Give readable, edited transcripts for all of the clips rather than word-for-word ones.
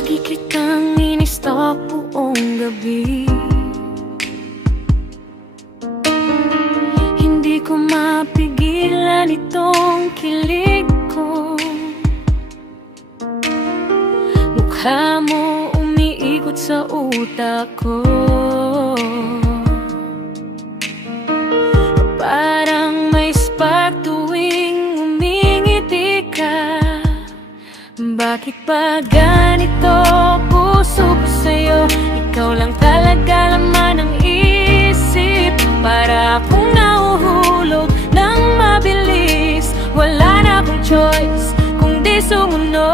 Lagi kitang in-stop buong gabi. Hindi ko mapigilan itong kilig ko. Mukha mo umiikot sa utak ko. Parang may spark tuwing umingiti ka. Bakit ba ganito? Puso ko sa'yo, ikaw lang talaga laman ng isip. Para akong nahuhulog ng mabilis. Wala na akong choice kung di sumunod.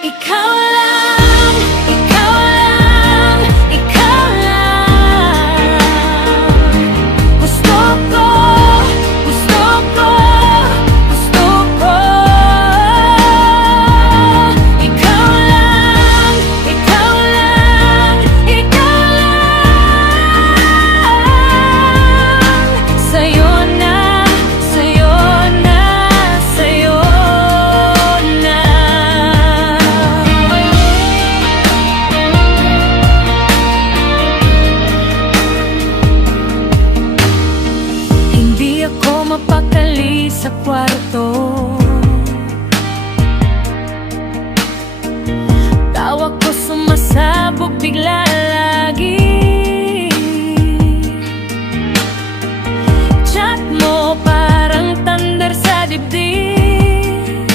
Ikaw lang, ikaw lang, ikaw lang. Gusto ko, gusto ko, gusto ko. Ikaw lang, ikaw lang, ikaw lang. Sa'yo na, sa'yo na, sa'yo na. Hindi ako mapakali sa kwarto. Tawa ko sumasabog bigla lagi. Chat mo parang thunder sa dibdib.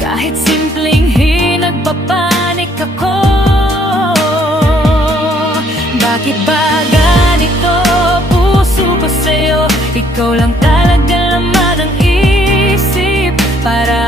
Kahit simpleng nagpapanik ako. Bakit ba ganito? Puso ko sa'yo, ikaw lang talaga laman ng isip. Para